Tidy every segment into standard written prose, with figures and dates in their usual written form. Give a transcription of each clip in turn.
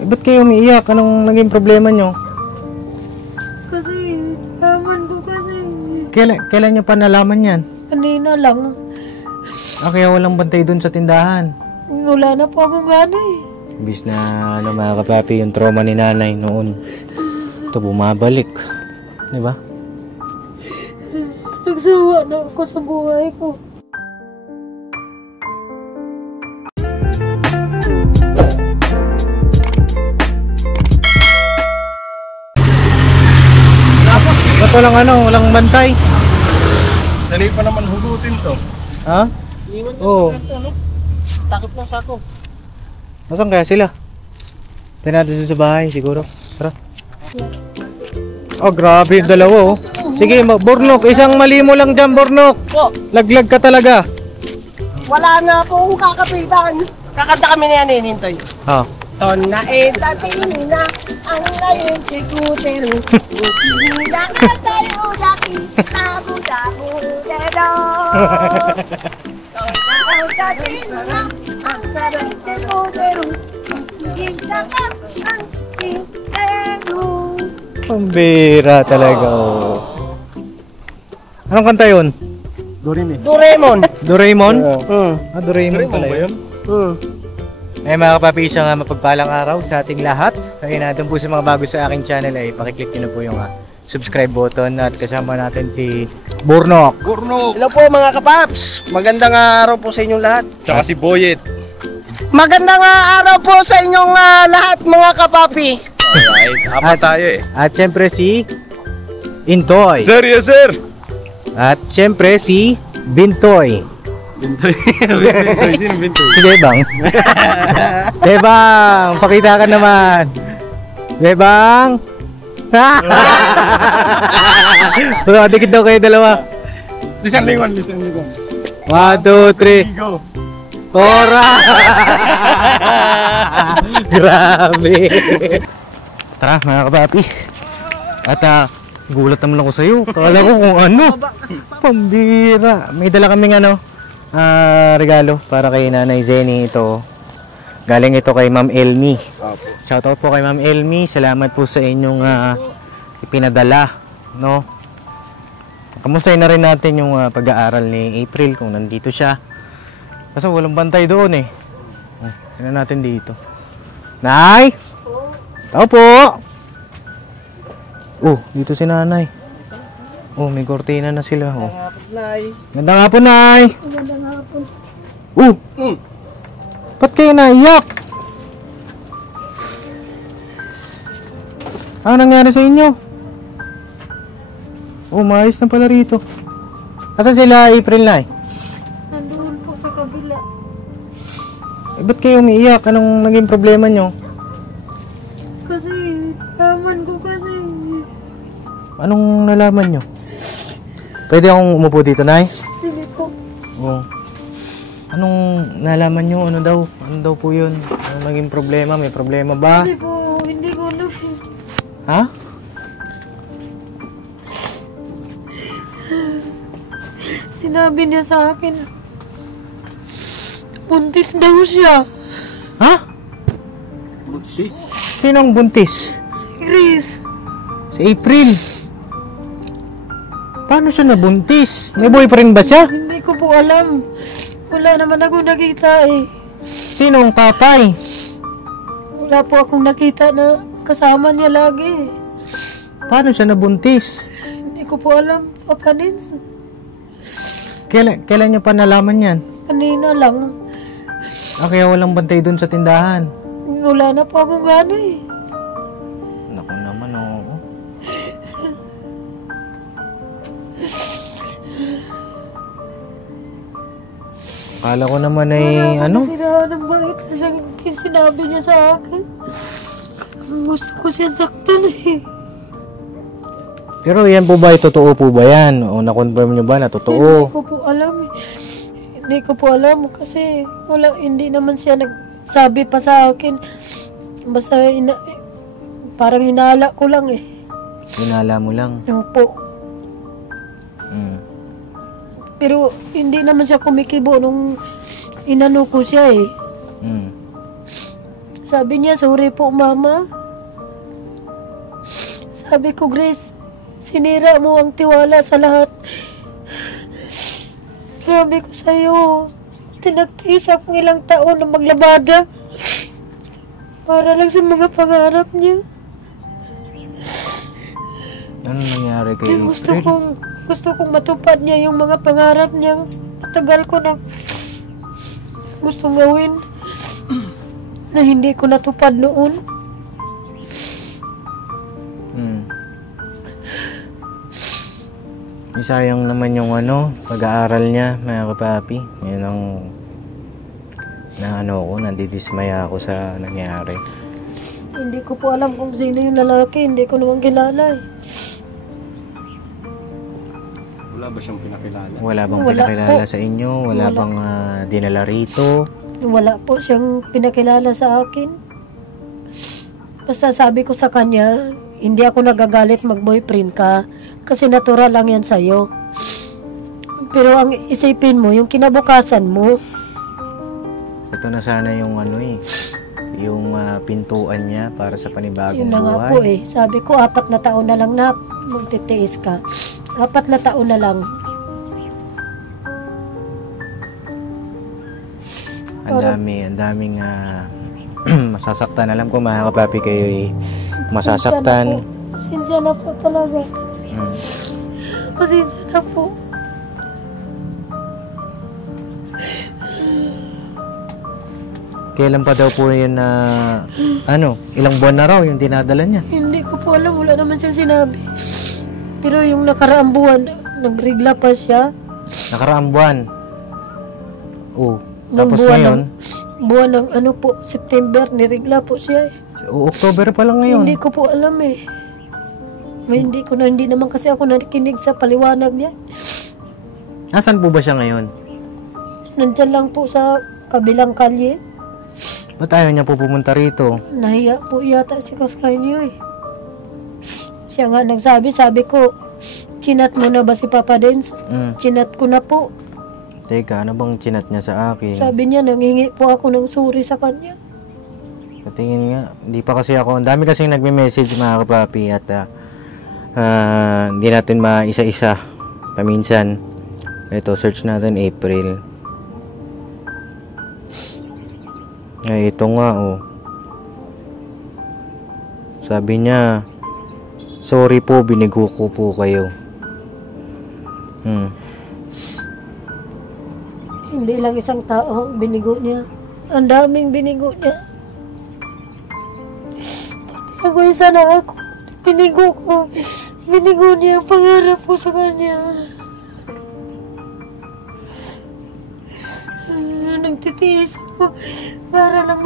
Ba't kayo umiiyak? Anong naging problema nyo? Kasi, ewan ko kasi. Kailan nyo pa nalaman yan? Kanina lang. Kaya walang bantay dun sa tindahan. Wala na po akong gana eh. Imbis na mga kapapi, yung trauma ni nanay noon, ito bumabalik. Diba? Nagsawa na ako sa buhay ko. Ba't walang bantay? Dali pa naman hugutin to. Ha? Oo. Takip ng sako. Nasaan kaya sila? Tayo natin sa bahay siguro. Tara. Oh, grabe yung dalawa oh. Sige, Bornok, isang mali mo lang dyan, Bornok. Laglag ka talaga. Wala na pong kakapitan. Kakanta kami na yan, hinintay. Ha? Tonain sa tina, ang ngayon si Kutero. Hindi ka tayo dati, tabu-tabu, dedo. Tonain sa tina, ang ngayon si Kutero. Hindi ka ang Kutero. Pambira talaga oh. Anong kanta yun? Doraemon. Doraemon? Hmm. Doraemon pala yun. Ay mga kapapi, isang mapagpalang araw sa ating lahat. Kaya natin po sa mga bago sa aking channel ay pakiclick nyo na po yung subscribe button at kasama natin si Bornok. Hello po mga kapaps. Magandang araw po sa inyong lahat. Tsaka si Boyet. Magandang araw po sa inyong lahat mga kapapi. Alright, apat tayo eh. At syempre si Intoy. Sir, yes sir! At syempre si Bintoy. Bintoy. Bintoy, sino Bintoy? Si Bebang. Bebang, pakita ka naman. Bebang. Dikit daw kayo dalawa. Lisang lingon. 1, 2, 3. Go! Tora! Grabe. Tara mga kapapi. At gulat naman ako sa'yo. Kala ko kung ano. Pambira. May dala kaming regalo para kay Nanay Jenny. Ito. Galing ito kay Ma'am Elmi. Shoutout po kay Ma'am Elmi. Salamat po sa inyong ipinadala. No? Kamustahin na rin natin yung pag-aaral ni April kung nandito siya. Kasi walang bantay doon eh. Tingnan natin dito. Nay! Tao po! Dito si Nanay. May kortina na sila. Gandang hapon, Nay! Magandang hapon. Ba't kayo naiyak? Ano nangyari sa inyo? Maayos na pala rito. Asan sila, April, Nay? Nandun po sa kabila. Ba't kayo umiiyak? Anong naging problema nyo? Kasi, ewan ko kasi. Anong nalaman nyo? Pwede akong umupo dito, Nay? Sige po. Anong nalaman nyo? Ano daw po yun? Anong naging problema? May problema ba? Kasi po, hindi ko alam. Ha? Sinabi niya sa akin, buntis daw siya. Ha? Buntis? Sinong buntis? Chris. Si April. Paano siya nabuntis? May boyfriend ba siya? Hindi ko po alam. Wala naman ako nakita eh. Sinong tatay? Wala po akong nakita na kasama niya lagi. Paano siya nabuntis? Hindi ko po alam, Papa Nins. Kailan niyo pa nalaman yan? Kanina lang. Kaya walang bantay dun sa tindahan. Wala na po akong gana eh. Naku naman, oo. Akala ko naman ay Sinahan ng bakit kasi sinabi niya sa akin. Gusto ko siyang saktan eh. Pero yan po ba, totoo po ba yan? O na-confirm nyo ba na totoo? Hindi ko po alam eh. Hindi ko po alam kasi hindi naman siya nagsabi pa sa akin. Basta parang hinala ko lang eh. Hinala mo lang. Opo. Pero hindi naman siya kumikibo nung inano ko siya eh. Sabi niya, sorry po mama. Sabi ko, Grace, sinira mo ang tiwala sa lahat. Sabi ko sa'yo, tinagtiis akong ilang taon na maglabada para lang sa mga pangarap niya. Ano nangyari kay Kaya gusto kong matupad niya yung mga pangarap niya. Matagal ko na gustong gawin na hindi ko natupad noon. Sayang naman yung pag-aaral niya, mga kapapi. Yun ang nandidismaya ako sa nangyari. Hindi ko po alam kung sino yung lalaki. Hindi ko naman kilala eh. Wala ba siyang pinakilala? Wala bang Wala pinakilala po. sa inyo? Wala bang dinala rito? Wala po siyang pinakilala sa akin. Basta sabi ko sa kanya, hindi ako nagagalit mag-boyfriend ka kasi natural lang yan sa'yo. Pero ang isipin mo, yung kinabukasan mo. Ito na sana yung yung pintuan niya para sa panibagong Yun na nga buhay. po eh. Sabi ko, 4 na taon na lang na magtitiis ka. 4 na taon na lang. Ang daming masasaktan. Alam ko mga kapapi kayo masasaktan. Pasensya na po talaga. Pasensya na po. Kailan pa daw po yun na ilang buwan na raw yung dinadala niya? Hindi ko po alam. Wala naman siyang sinabi. Pero yung nakaraang buwan, nagregla pa siya. Nakaraang buwan. Oh, Nung tapos buwan ngayon, buwan ng September, nirigla po siya eh. October pa lang ngayon. Hindi ko po alam eh. Hindi naman kasi ako nakikinig sa paliwanag niya. Nasaan po ba siya ngayon? Nandyan lang po sa kabilang kalye. Ba't ayaw niya po pumunta rito? Nahiya po yata si Cascarnio eh. Siya nga sabi ko, chinat mo na ba si Papa Dens? Chinat ko na po. Teka, ano bang chinat niya sa akin? Sabi niya, nangingi po ako ng sorry sa kanya. Patingin nga, hindi pa kasi ako, ang dami kasing nagme-message mga kapapi at hindi natin maisa-isa paminsan. Ito, search natin April. Ay, ito nga sabi niya, sorry po, binigo ko po kayo. Hindi lang isang tao ang binigo niya. Ang daming binigo niya. Pati ako isa na ako. Binigo ko. Binigo niya ang pangarap ko sa kanya. Nagtitiis ako para lang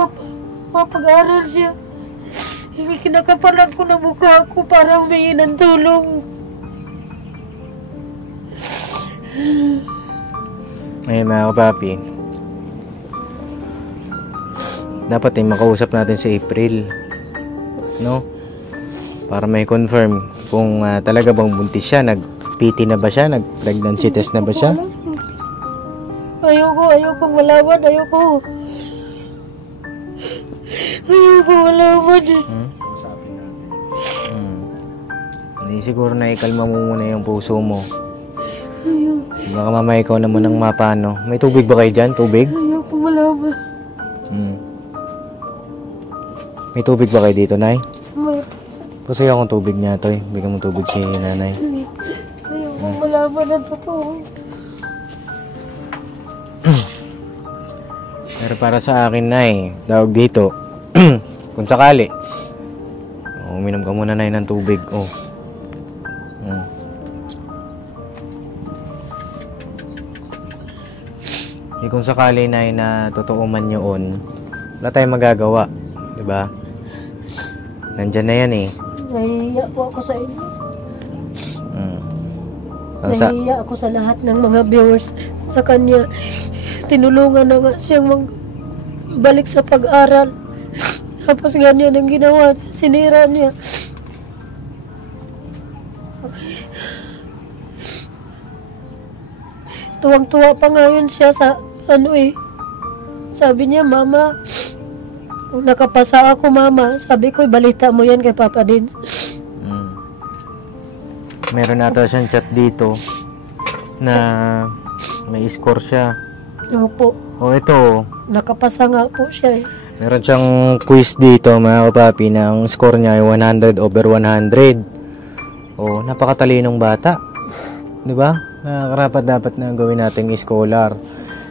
mapag-aral siya. Kinakapalan ko na mukha ko para humingi ng tulong. Ayun mga kapapi, dapat makausap natin si April, no? Para may confirm kung talaga bang buntis siya, nag-PT na ba siya, nag-pregnancy test na ba siya? Ayoko malaman, ayoko malaman eh. Sabi natin. Hindi, siguro na ikalma mo muna yung puso mo. Baka mamaya ikaw naman ang mapano. May tubig ba kayo dyan? Tubig? Ayoko malaman. May tubig ba kayo dito, Nay? May- Kasi akong tubig niya, Toy. Bigyan mo tubig si Nanay. Ayoko malaman ang totoo. Pero para sa akin, Nay, tawag dito, kung sakali, uminom ka muna, Nay, ng tubig. Kung sakali, Nay, na totoo man yun, wala tayong magagawa. Diba? Nandyan na yan eh. Nahihiya po ako sa inyo. Sa, Ako sa lahat ng mga viewers sa kanya. Tinulungan na nga siyang balik sa pag-aral. Tapos ganyan ang ginawa niya. Sinira niya. Tuwang-tuwa pa ngayon siya sa sabi niya, Mama, Nakapasa ako, mama. Sabi ko, balita mo yan kay Papa din. Meron nata siyang chat dito na may score siya. Opo. O ito, Nakapasa nga po siya eh. meron siyang quiz dito mga kapapi na ang score niya ay 100 over 100. O, napakatalinong bata. Diba? Karapat dapat na gawin nating scholar.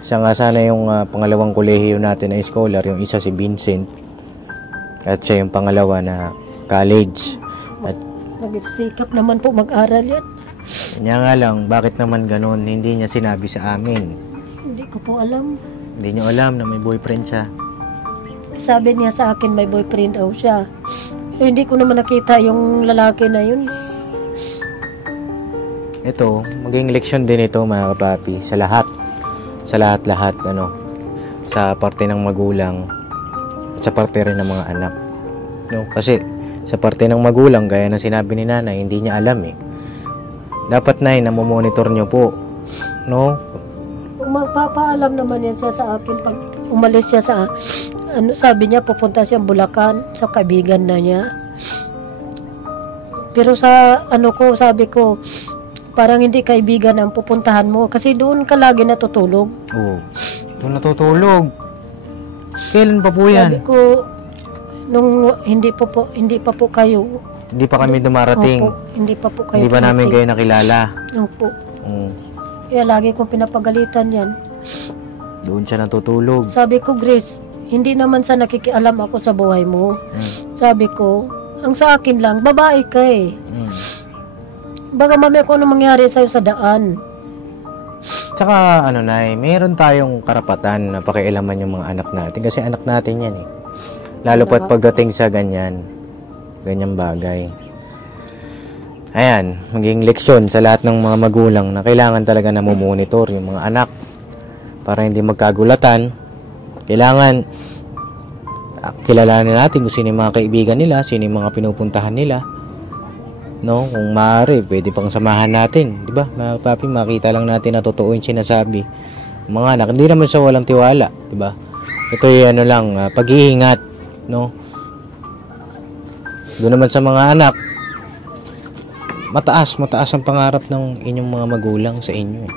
Siya nga sana yung pangalawang kolehiyo natin na scholar. Yung isa si Vincent. At siya yung pangalawa na college. At Nagsikap naman po mag-aral yan. niya nga lang, bakit naman ganun? Hindi niya sinabi sa amin. Hindi ko po alam. Hindi niyo alam na may boyfriend siya. Sabi niya sa akin may boyfriend daw siya. Pero hindi ko naman nakita yung lalaki na yun. Ito, maging leksyon din ito mga kapapi sa lahat. Sa lahat-lahat, sa parte ng magulang, sa parte rin ng mga anak. No? Kasi sa parte ng magulang, gaya ng sinabi ni nanay, hindi niya alam eh. Dapat na namomonitor niyo po. No? Kung magpapaalam naman yan siya sa akin pag umalis siya sa sabi niya pupunta siyang Bulacan sa kaibigan na niya. Pero sa sabi ko parang hindi kaibigan ang pupuntahan mo kasi doon ka lagi natutulog. Oo. Doon natutulog. Kailan pa po yan? Sabi ko nung hindi pa po kayo. Hindi pa kami dumarating. Opo, hindi pa po kayo. Hindi pa namin kayo nakilala. Opo. Kaya lagi kong pinapagalitan yan. Doon siya natutulog. Sabi ko, Grace, hindi naman sa nakikialam ako sa buhay mo. Sabi ko, ang sa akin lang, babae ka eh. Baka mamaya kung ano mangyari sa'yo sa daan. Tsaka, mayroon tayong karapatan na pakialaman yung mga anak natin. Kasi anak natin yan eh. Lalo pat pagdating sa ganyang bagay. Ayan, maging leksyon sa lahat ng mga magulang na kailangan talaga na monitor yung mga anak para hindi magkagulatan. Kailangan kilalanin natin kung sino yung mga kaibigan nila, sino yung mga pinupuntahan nila. No, kung maaari, pwede pang samahan natin, di ba? Mga papi, makita lang natin na totoo yung sinasabi. Mga anak, hindi naman siya walang tiwala, di ba? Ito yung pag-iingat, no? Doon naman sa mga anak, mataas ang pangarap ng inyong mga magulang sa inyo, eh.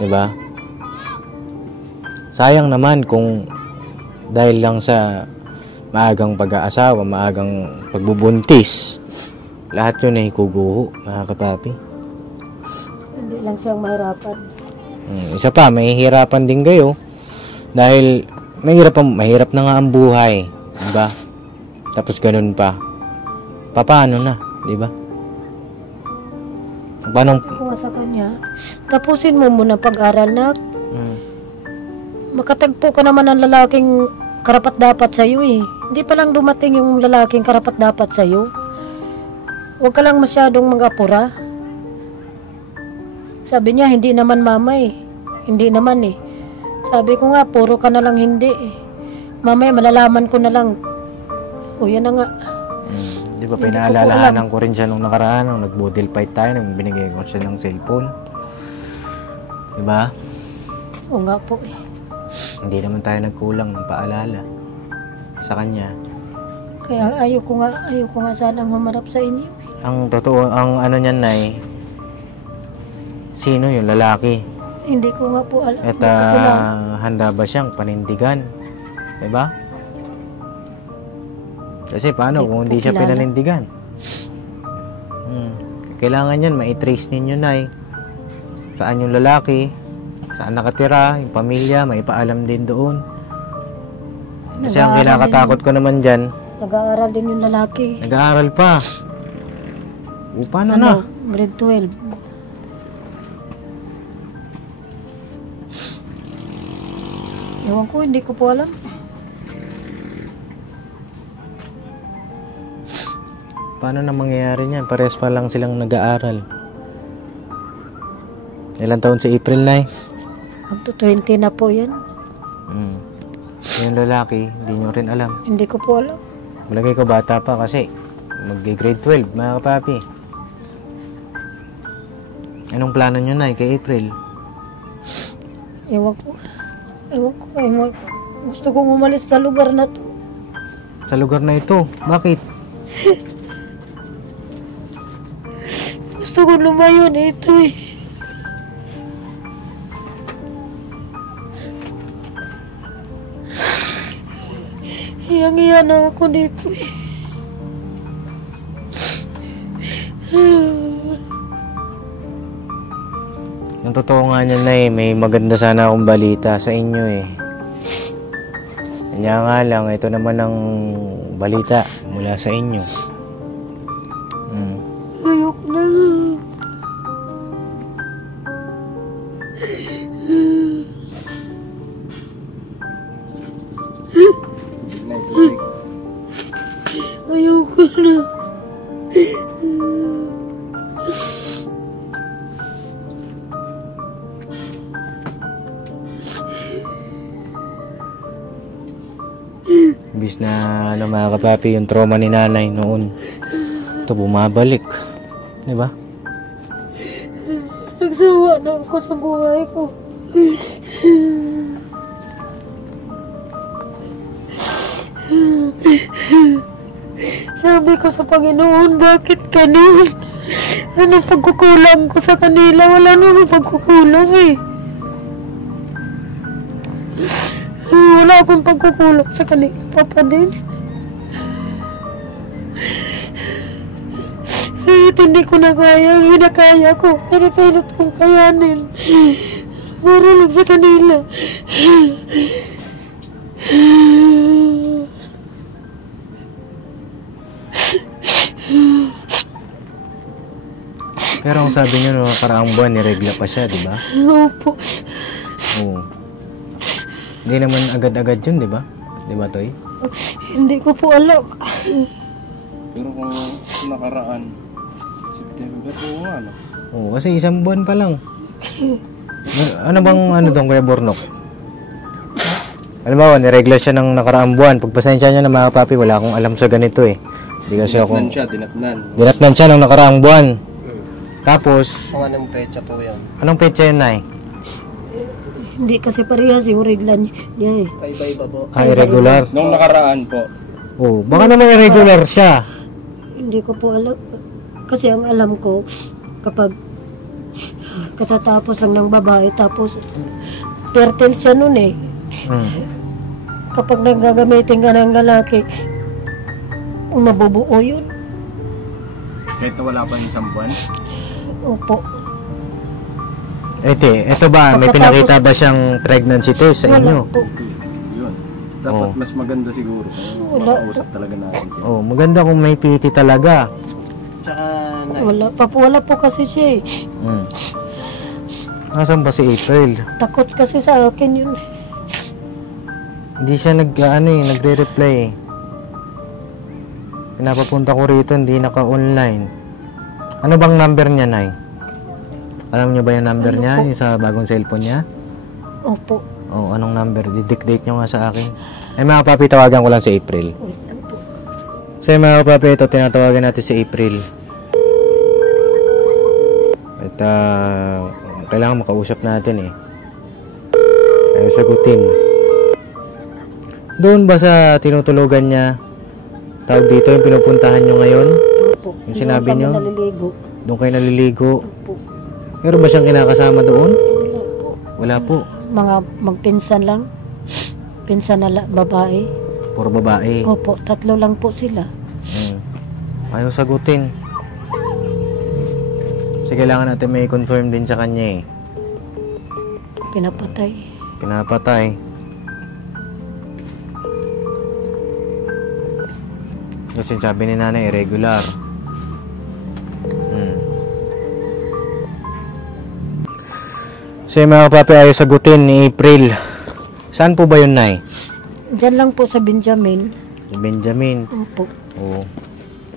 'Di ba? Sayang naman kung dahil lang sa maagang pag-aasawa, maagang pagbubuntis, lahat 'yun ay kuguho, mga kapapi. Hindi lang siyang mahirapan. Isa pa, mahihirapan din kayo dahil mahirap na nga ang buhay, 'di ba? Tapos ganun pa. Paano na, 'di ba? Paano? Kung sa kanya, tapusin mo muna pag-aral na. Makatagpo ka naman ng lalaking karapat-dapat sa'yo eh. Hindi pa lang dumating yung lalaking karapat-dapat sa'yo. Huwag ka lang masyadong mag-apura. Sabi niya, hindi naman mama eh. Hindi naman eh. Sabi ko nga, puro ka na lang hindi eh. Mamaya malalaman ko na lang. O yan na nga. Di ba pinaalalahanan ko rin siya nung nakaraan nung nag-model fight tayo nung binigay ko siya ng cellphone. Di ba? O nga po eh. Hindi naman tayo nagkulang ng paalala sa kanya. Kaya ayoko nga sanang humarap sa inyo. Ang totoo, ang niyan Nay, sino yung lalaki? Hindi ko nga po alam. At handa ba siyang panindigan? Di ba? Kasi paano kung hindi siya pinanindigan? Kailangan yan, ma-trace ninyo, Nay. Saan yung lalaki, saan nakatira, yung pamilya, maipaalam din doon. Kasi ang kinakatakot ko naman dyan, nag-aaral din yung lalaki. Nag-aaral pa. O, paano na? Grade 12. Ewan ko, hindi ko po alam. Paano na mangyayari niyan? Parehas pa lang silang nag-aaral. Ilang taon si April, Nay? Up to 20 na po yan. Yung lalaki, hindi nyo rin alam. Hindi ko po alam. Malagay ko bata pa kasi mag-grade 12, mga kapapi. Anong plano nyo, Nay, kay April? Ewan ko. Gusto kong umalis sa lugar na to. sa lugar na ito. Bakit? Gusto ko lumayo dito eh. Hiyang-hiya na ako dito eh. Ang totoo nga niyan na may maganda sana akong balita sa inyo eh. Kanya nga lang, ito naman ang balita mula sa inyo. Ayoko na. Tubig na, tubig. Ayoko na. Imbis na ano mga kapapi, yung trauma ni nanay noon, ito bumabalik. Diba? Nagsawa na ako sa buhay ko. Sabi ko sa Panginoon, bakit ganun? Anong pagkukulang ko sa kanila? Wala namang pagkukulang eh. Wala akong pagkukulang sa kanila, Papa Dins. Kahit hindi ko na kaya, hinakaya ko. Pinipilit kong kayanin. Para lang sa kanila. Pero ang sabi niyo, no, paraang buwan, niregla pa siya, di ba? Opo. Oo. Hindi naman agad-agad yun, di ba? Di ba, Toy? Hindi ko po alam. Pero kung nakaraan, September, oo nga, no? Oo, kasi isang buwan pa lang. Ano bang ano doon, Kuya Bornok? Alam mo, niregla siya ng nakaraang buwan. Pagpasensya niya na mga papi, wala akong alam sa ganito eh. Hindi kasi ako... Dinatnan siya, dinatnan. Dinatnan siya ng nakaraang buwan. Tapos, Kung anong pecha po yan? anong petsa yun, Nay? Hindi kasi parehas yung regla niya eh. Paiba-iba po. Ah, irregular. Nung nakaraan po, Oo, baka naman irregular siya. Hindi ko po alam. Kasi ang alam ko, kapag katatapos lang ng babae, tapos fertile siya nun eh. Kapag nagagamitin ka ng lalaki, mabubuo yun. kahit na wala pa ng isang buwan, Opo. Ito ba, may Pagkatapos- pinakita ba siyang pregnancy test sa inyo? Wala po. yun. Dapat Oo. mas maganda siguro. Wala. Makausap talaga natin siya. Oh, maganda kung may PT talaga. Tsaka, Wala po kasi siya eh. Nasaan ba si April? Takot kasi sa akin yun. Hindi siya nagre-reply eh. Pinapapunta ko rito, hindi naka-online. Ano bang number niya, Nay? Alam niyo ba yung number Ano niya? po? Yung sa bagong cellphone niya? Opo. Oh, anong number? Didictate niyo nga sa akin. Ay mga papi, tawagan ko lang si April. Wait lang po. So mga papi, ito, tinatawagan natin si April. At kailangan makausap natin eh. Ayaw sagutin. Doon ba sa tinutulugan niya, tawag dito yung pinupuntahan niyo ngayon? Opo. Yung sinabi Doon kami niyo? naliligo. Doon kayo naliligo? Opo. Meron ba siyang kinakasama doon? Wala po. Wala po. Mga magpinsan lang. Pinsan na babae. Puro babae. Opo, 3 lang po sila. Ayaw sagutin. Kasi kailangan natin may confirm din sa kanya eh. Pinapatay. Pinapatay. Kasi sabi ni nanay, irregular. So yung mga papi, ayaw sagutin ni April. Saan po ba yun, Nay? Diyan lang po sa Benjamin. Si Benjamin. Opo. Oo.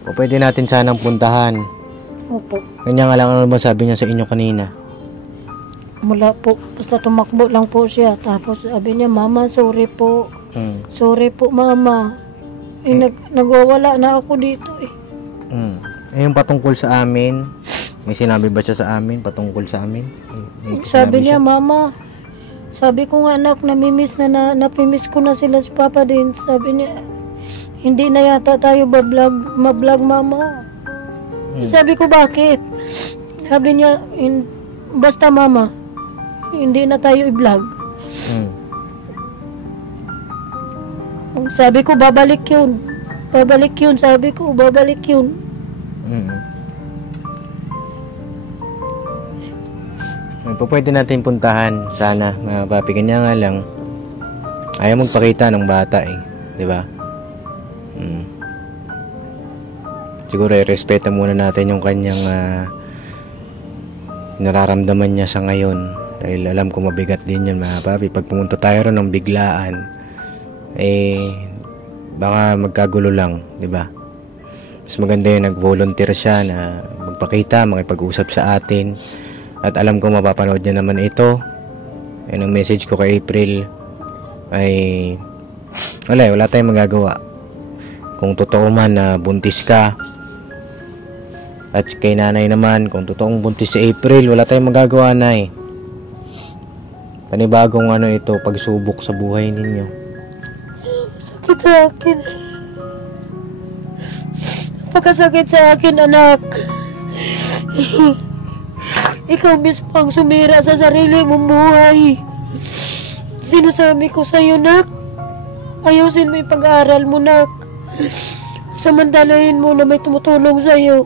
O pwede natin sanang puntahan. Opo. Kanya nga lang, ano ba sabi niya sa inyo kanina? Mula po. Basta tumakbo lang po siya. Tapos sabi niya, Mama, sorry po. Sorry po, Mama. Nagwawala na ako dito eh. Eh, yung patungkol sa amin, may sinabi ba siya sa amin? Patungkol sa amin? May Sabi sinabi niya, siya? Mama, sabi ko nga anak, namimiss ko na sila si Papa din. Sabi niya, hindi na yata tayo mablog mama. Sabi ko bakit? Sabi niya, basta mama, hindi na tayo i-vlog. Sabi ko babalik yun. Sabi ko babalik yun. Pwede natin puntahan sana mga papi. Kanya nga lang ayaw magpakita ng bata eh, di ba? Siguro respeto muna natin yung kanyang nararamdaman niya sa ngayon, dahil alam ko mabigat din yan mga papi. Pag pumunta tayo ron ng biglaan, baka magkagulo lang, di ba? Mas maganda yung nag-volunteer siya na magpakita, makipag-usap sa atin. At alam ko mapapanood niya naman ito. Ayun ang message ko kay April ay wala tayong magagawa. Kung totoo man na buntis ka, at kay nanay naman, kung totoong buntis si April, wala tayong magagawa, nay. Panibagong ito, pagsubok sa buhay ninyo. Sakit sa akin. Pagkasakit sa akin, anak. Ikaw mismo ang sumira sa sarili mong buhay. Sinasabi ko sa'yo, nak. Ayusin mo yung pag-aaral mo, nak. Samantalahin mo na may tumutulong sa'yo.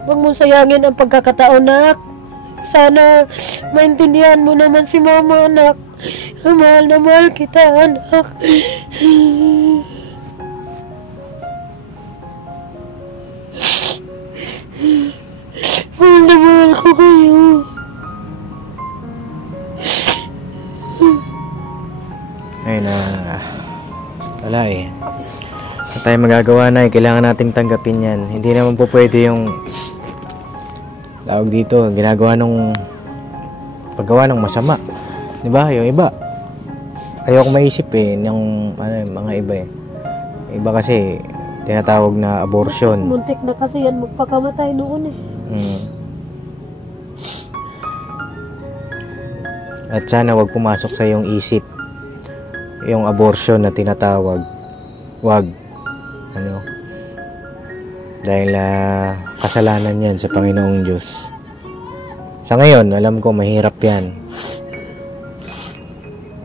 Huwag mong sayangin ang pagkakataon, nak. Sana maintindihan mo naman si mama, anak. Mahal na mahal kita, anak. Mahal na mahal ko kayo. Ayun wala eh. Wala tayong magagawa, na kailangan nating tanggapin yan. Hindi naman po pwede yung tawag dito, ginagawa nung paggawa ng masama, di ba? Yung iba ayoko maisip ng mga iba iba kasi tinatawag na abortion. Muntik na kasi yan magpakamatay noon At sana wag pumasok sa iyong isip yung abortion na tinatawag. Wag. Dahil kasalanan yan sa Panginoong Diyos. Sa ngayon, alam ko mahirap yan.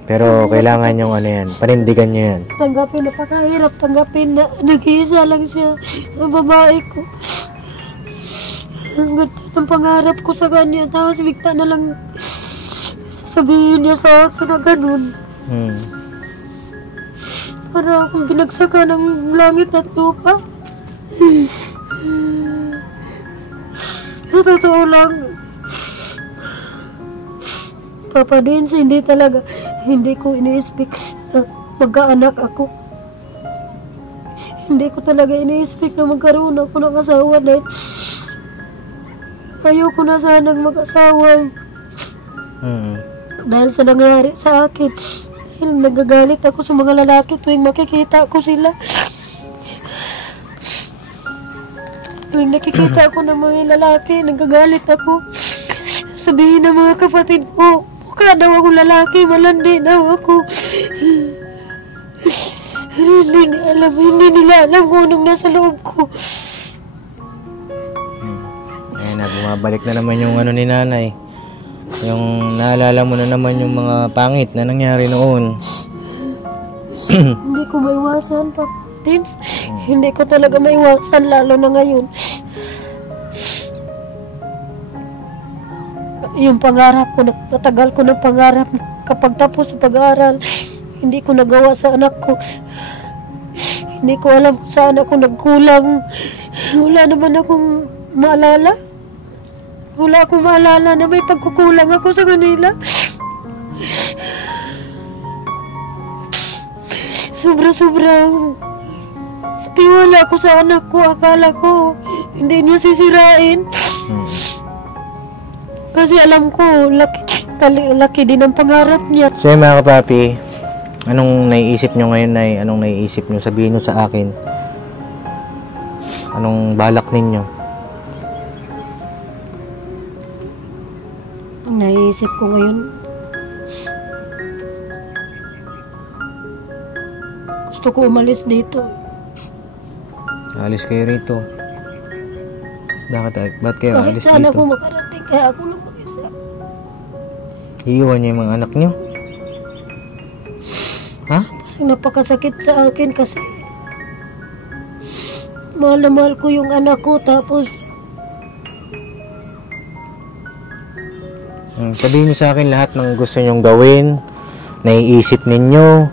Pero kailangan yung panindigan nyo yan. Tanggapin, napakahirap tanggapin na nag-iisa lang siya ng babae ko. Ang ganda ng pangarap ko sa kanya, tapos bigla na lang sasabihin niya sa akin na ganun. Para akong binagsakan ng langit at lupa. Sa totoo lang, Papa Dins, hindi ko ini-expect na magkaanak ako. Hindi ko talaga ini-expect na magkaroon ako ng asawa dahil ayoko na sanang mag-asawa. Dahil sa nangyari sa akin, dahil nagagalit ako sa mga lalaki tuwing makikita ko sila. Tuwing nakikita ako ng mga lalaki, nagagalit ako. Sabihin ng mga kapatid ko, mukha daw akong lalaki, malandi daw ako. Hindi nila alam kung anong nasa loob ko. Ayan na, bumabalik na naman yung ni nanay. Yung naalala mo na naman yung mga pangit na nangyari noon. Hindi ko maiwasan, Papa Dins. Hindi ko talaga maiwasan, lalo na ngayon. Yung pangarap ko, natagal ko ng pangarap kapag tapos sa pag-aaral, hindi ko nagawa sa anak ko. Hindi ko alam kung saan ako nagkulang. Wala naman akong maalala. Wala akong maalala na may pagkukulang ako sa kanila. Sobra-sobrang tiwala ko sa anak ko. Akala ko hindi niya sisirain. Kasi alam ko, laki din ang pangarap niya. So mga kapapi, anong naiisip nyo ngayon, Nay? Anong naiisip nyo? Sabihin nyo sa akin. Anong balak ninyo? Ang naiisip ko ngayon, gusto gusto ko umalis dito. Alis kayo rito. Ba't kayo Kahit alis saan dito? ako makarating, kaya ako lang mag-isa. Iiwan niyo yung mga anak niyo? Ha? Parang napakasakit sa akin kasi mahal na mahal ko yung anak ko, tapos Sabihin niyo sa akin lahat ng gusto niyong gawin, naiisip ninyo,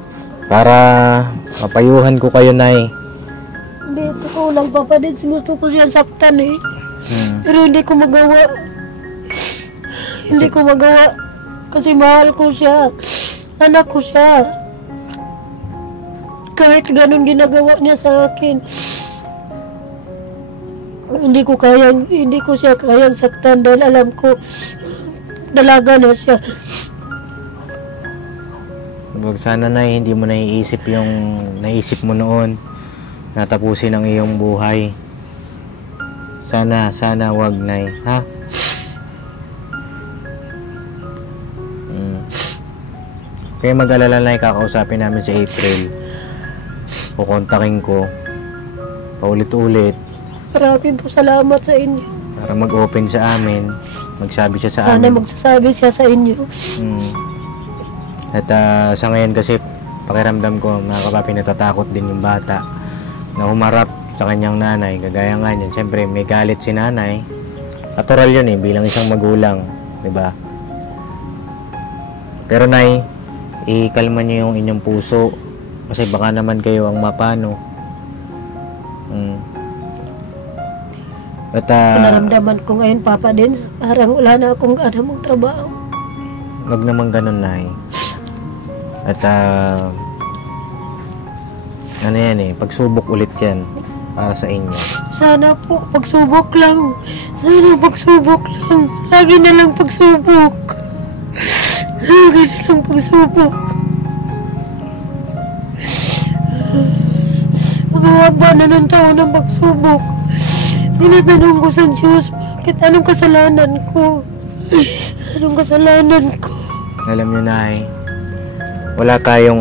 para mapayuhan ko kayo, Nay. hindi, totoo lang, Papa Dins, gusto ko siya saktan eh. Pero hindi ko magawa. Hindi ko magawa. Kasi mahal ko siya. Anak ko siya. Kahit ganun ginagawa niya sa akin, hindi ko siya kayang saktan dahil alam ko dalaga na siya. Wag sana, Nay, hindi mo naiisip yung naisip mo noon, natapusin ang iyong buhay. Sana wag, Nay, ha? Kaya mag-alala, Nay, kakausapin namin si April. Kukontakin ko paulit-ulit Maraming po salamat sa inyo. para mag-open sa amin, magsabi siya sa Sana amin. magsasabi siya sa inyo. At sa ngayon kasi pakiramdam ko, mga kapapi, natatakot din yung bata na humarap sa kanyang nanay. Kagaya nga niyan, siyempre may galit si nanay. Natural yun bilang isang magulang, di ba? Pero, Nay, ikalma niyo yung inyong puso kasi baka naman kayo ang mapano. At Naramdaman ko ngayon, Papa Dins, parang wala na akong gana mong trabaho. wag naman ganun, Nay. At ano yan pagsubok ulit yan para sa inyo. Sana po, pagsubok lang. Sana pagsubok lang. Lagi na lang pagsubok. Lagi na lang pagsubok. Magawaba na ng taon ng pagsubok. Tinatanong ko sa Diyos, bakit anong kasalanan ko? Anong kasalanan ko? Alam nyo, Nay, wala tayong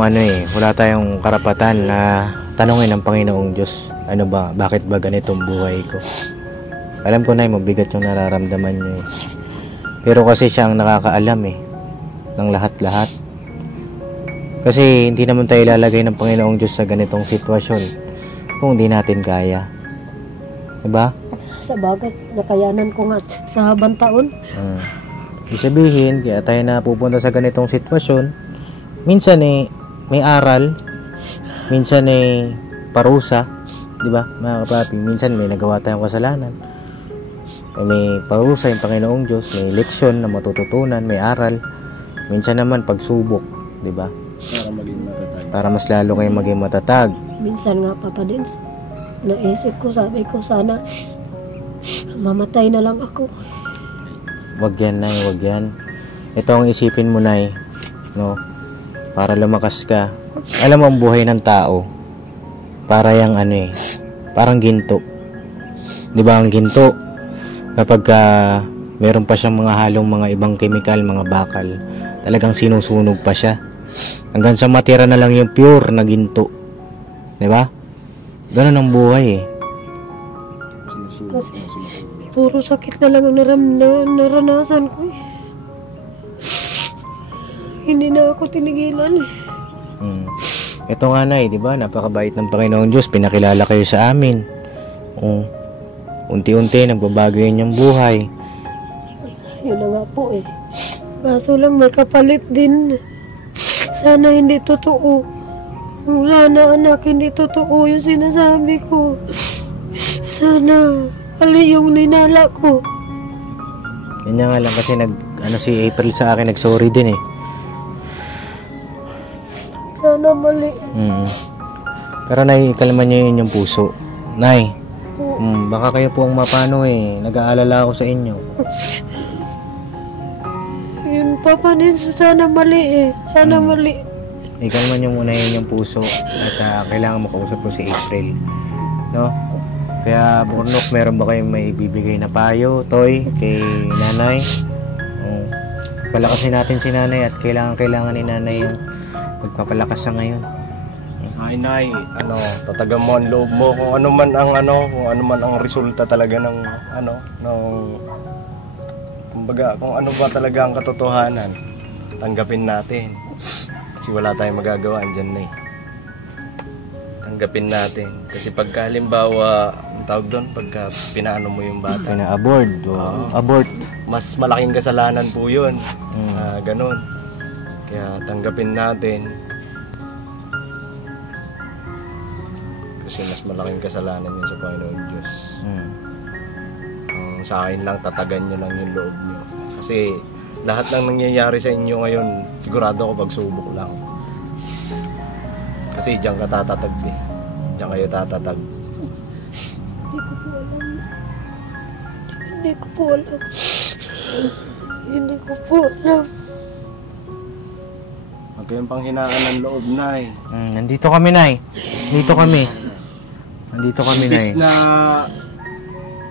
wala tayong karapatan na tanungin ng Panginoong Diyos, ano ba, bakit ba ganitong buhay ko? Alam ko, Nay, mabigat yung nararamdaman nyo Pero kasi siya ang nakakaalam ng lahat-lahat. Kasi hindi naman tayo ilalagay ng Panginoong Diyos sa ganitong sitwasyon kung hindi natin kaya. Diba? Sa bagay, nakayanan ko nga sa habang taon. Ibig sabihin, kaya tayo na pupunta sa ganitong sitwasyon, minsan may aral, minsan parusa, di ba, mga kapapi? Minsan may nagawa tayong kasalanan, may parusa yung Panginoong Diyos, may leksyon na matututunan, may aral. Minsan naman pagsubok, di ba? Para maging matatag. Para mas lalo kayong maging matatag. Minsan nga, Papa Dins, naisip ko, sabi ko, sana mamatay na lang ako. Wag yan, Nay, wag yan. Ito ang isipin mo, Nay, no? Para lumakas ka. Alam mo, ang buhay ng tao, para yung parang ginto. Di ba ang ginto? Kapag meron pa siyang mga halong mga ibang chemical, mga bakal, talagang sinusunog pa siya. Hanggang sa matira na lang yung pure na ginto. Di ba? Ganun ang buhay Kasi puro sakit na lang ang naranasan ko Hindi na ako tinigilan Ito nga, Nay, di ba? Napakabait ng Panginoon Diyos. Pinakilala kayo sa amin. Unti-unti nagbabago yun yung buhay. Yun na nga po Kaso lang may kapalit din. Sana hindi totoo. Sana, anak, hindi totoo yung sinasabi ko. Sana mali yung ninala ko. Kanya nga lang kasi si April sa akin, nag-sorry din Sana mali. Pero, Nay, ikalma niyo yun yung puso. Nay, baka kayo po ang mapano nag-aalala ako sa inyo. Yun, Papa Dins, sana mali Sana mali. Ikalma niyo muna yun yung puso. At kailangan makausap ko si April. No? Kaya, Burnok, meron ba kayong may ibibigay na payo, Toy, kay Nanay? Palakasin natin si Nanay at kailangan ni Nanay yung magpapalakas sa ngayon. Ay, Nay, tatagan mo ang loob mo kung ano man ang resulta talaga ng kumbaga, kung ano ba talaga ang katotohanan, tanggapin natin. Kasi wala tayong magagawa, andyan na eh. Tanggapin natin. Kasi pagka halimbawa, ang tawag doon, pagka pinaano mo yung bata, Pina-abort o abort. mas malaking kasalanan po yun. Ganon. Kaya tanggapin natin. Kasi mas malaking kasalanan yun sa Panginoon Diyos. Sa akin lang, tatagan nyo lang yung loob nyo. Kasi lahat ng nangyayari sa inyo ngayon, sigurado ako pagsubok lang. Kasi diyan ka tatatag eh. Diyan kayo tatatag. Hindi ko po alam. Hindi ko po alam. Huwag kayong panghinaan ng loob, Nay. Nandito kami, Nay. Nandito kami, Nay.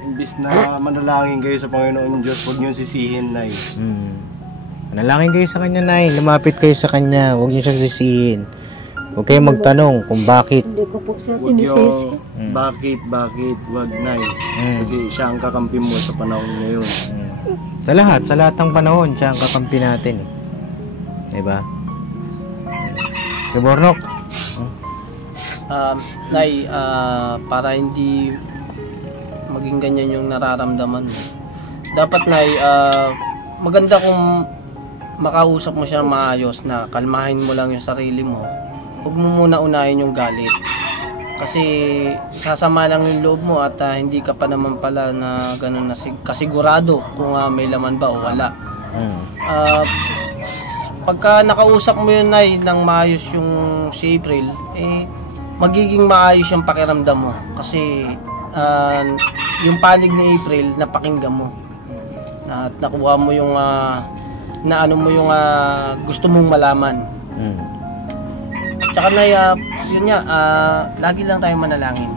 Imbis na manalangin kayo sa Panginoon Diyos, huwag niyong sisihin, Nay. Manalangin kayo sa Kanya, Nay. Lumapit kayo sa Kanya. Huwag niyo siyang sisihin. Huwag kayong magtanong kung bakit. Hindi ko po siya Huwag sinisisi. yung bakit, huwag, Nay. Kasi siya ang kakampi mo sa panahon ngayon. Sa lahat ng panahon, siya ang kakampi natin. Diba? Kay Bornok. Nay, para hindi maging ganyan yung nararamdaman mo. Dapat, Nay, maganda kung makausap mo siya maayos na kalmahin mo lang yung sarili mo. Huwag mo muna unahin yung galit. Kasi sasama lang yung loob mo at hindi ka pa naman pala na ganun na kasigurado kung may laman ba o wala. Pagka nakausap mo yun, Nay, ng maayos yung si April, magiging maayos yung pakiramdam mo. Kasi yung panig ni April, napakinggan mo. At nakuha mo yung gusto mong malaman. Tsaka, Nay, yun nga, lagi lang tayong manalangin.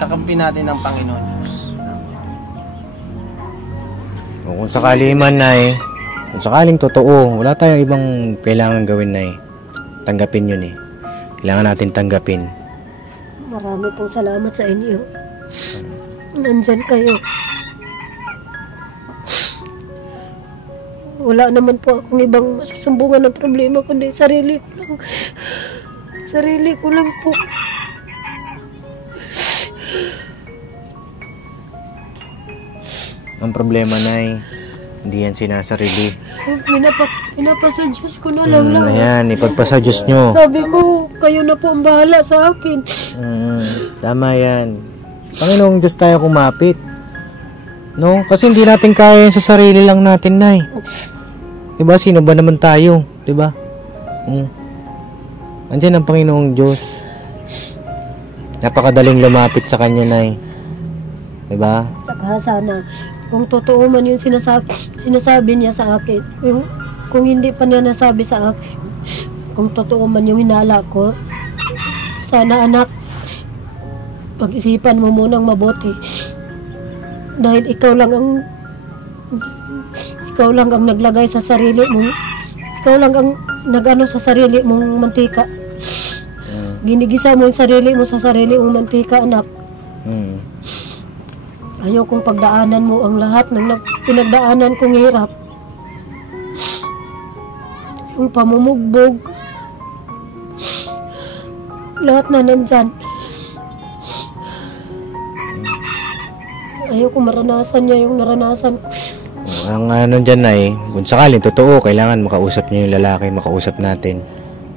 Kakampi natin ng Panginoon Diyos. Kung sakali man, Nay, kung sakaling totoo, wala tayong ibang kailangan gawin, Nay. Tanggapin yun eh. Kailangan natin tanggapin. Marami pong salamat sa inyo. Nandyan kayo. Wala naman po akong ibang masusumbungan ng problema, kundi sarili ko lang. Sarili ko lang po. Ang problema, Nay, hindi yan sinasarili. Pinapasa Diyos ko na lang lang. Ayan, ipagpasa Diyos nyo. Sabi ko, kayo na po ang bahala sa akin. Tama yan. Panginoong Diyos tayo kumapit. No? Kasi hindi natin kaya yan sa sarili lang natin, Nay. Diba? Sino ba naman tayo? Diba? Andiyan ang Panginoong Diyos. Napakadaling lumapit sa Kanya, Nay. Diba? Saka sana, kung totoo man yung sinasabi niya sa akin, kung hindi pa niya nasabi sa akin, kung totoo man yung hinala ko, sana anak, pag-isipan mo munang mabuti. Dahil ikaw lang ang naglagay sa sarili mo. Ikaw lang ang nagano sa sarili mong mantika. Ginigisa mo yung sarili mo sa sarili mong mantika, anak. Ayaw kong pagdaanan mo ang lahat ng pinagdaanan kong hirap. Yung pamumugbog. Lahat na nandyan. Ayaw kong maranasan niya yung naranasan ko. Ang ano dyan, Nay, kung sakaling totoo, kailangan makausap niyo yung lalaki, makausap natin.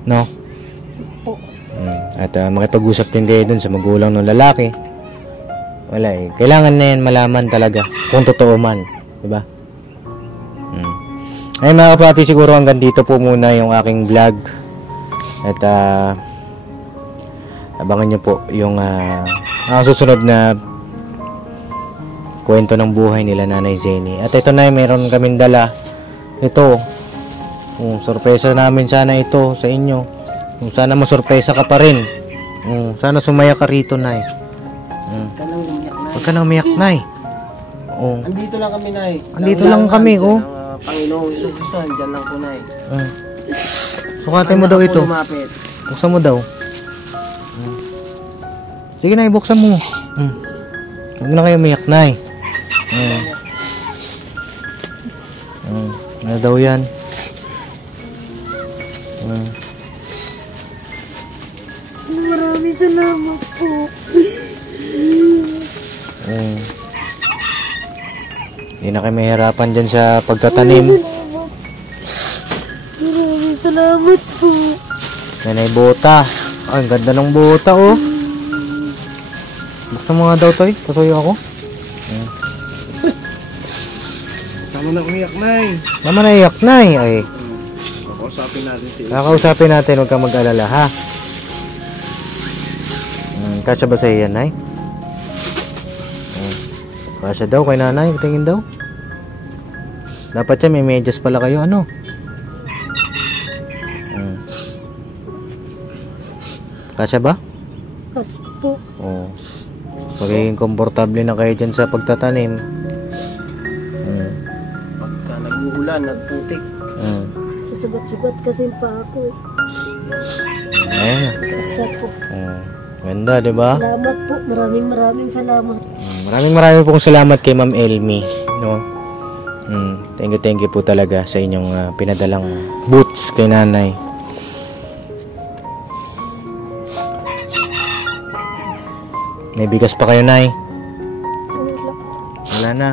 No? At makipag-usap din kayo dun sa magulang ng lalaki. Wala eh. Kailangan na yan malaman talaga kung totoo man. Diba? Ay mga kapapi, siguro hanggang dito po muna yung aking vlog. At abangan nyo po yung susunod na kwento ng buhay nila Nanay Zenny. At ito na, mayroon kaming dala. Ito. Sorpresa namin sana ito sa inyo. Sana masurpresa ka pa rin. Sana sumaya ka rito, Nay. Huwag ka nang umiyak, Nay. Andito lang kami, Nay. Andito lang kami, oh. Panginoong Isus, andyan lang po, Nay. Sukatin mo daw ito. Lumapit. Buksan mo daw. Sige na, ibuksan mo. Huwag na kayo umiyak, Nay. Ano daw yan? Maraming salamat po. Hindi na kayo mahirapan dyan sa pagtatanim. Maraming salamat po. Nanay bota. Ay, ang ganda ng bota, oh. Buksan mo nga daw, Toy. Tutuyo ako. Tama na umiyak, Nay. Naman naiyak, Nay. Ay, Kakausapin natin sila. kakausapin natin. Huwag kang mag-alala, ha? Kasya ba sa iyan, Nay? Kasya daw kay nanay. Tingin daw. Dapat yan, may medyas pala kayo, ano? Kasya ba? Kasi po. Oo. Magiging komportable na kayo dyan sa pagtatanim. Pagka nag-uulan at putik. Sugat-sugat kasi pa ako. Ayan. Kasi po. Ganda, diba? Salamat po. Maraming salamat. Maraming pong salamat kay Ma'am Elmi, no? Thank you po talaga sa inyong pinadalang boots kay nanay. May bigas pa kayo, Nay? Wala na.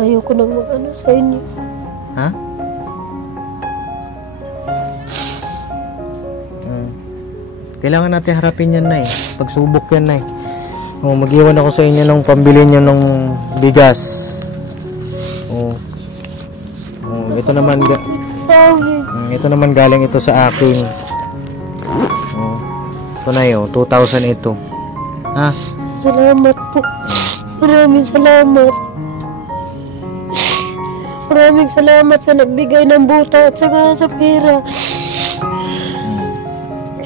Ayoko nang mag-ano sa inyo. Ha? Kailangan natin harapin yan, Nay. Pagsubok yan, Nay. Mag-iwan ako sa inyo ng pambili nyo ng bigas. Ito naman ito naman galing ito sa akin. Ito na yun, 2,000 ito. Ha? Salamat po. Maraming salamat. Maraming salamat sa nagbigay ng buta at saka sa pera.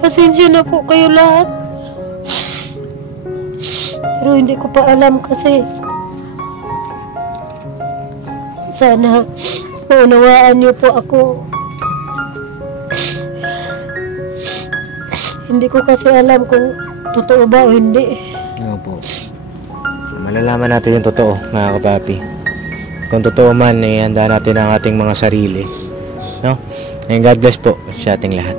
Pasensya na po kayo lahat. Pero hindi ko pa alam kasi. Sana maunawaan niyo po ako. Hindi ko kasi alam kung totoo ba o hindi. Opo. Malalaman natin yung totoo, mga kapapi. Kung totoo man, handa natin ang ating mga sarili. No? And God bless po sa ating lahat.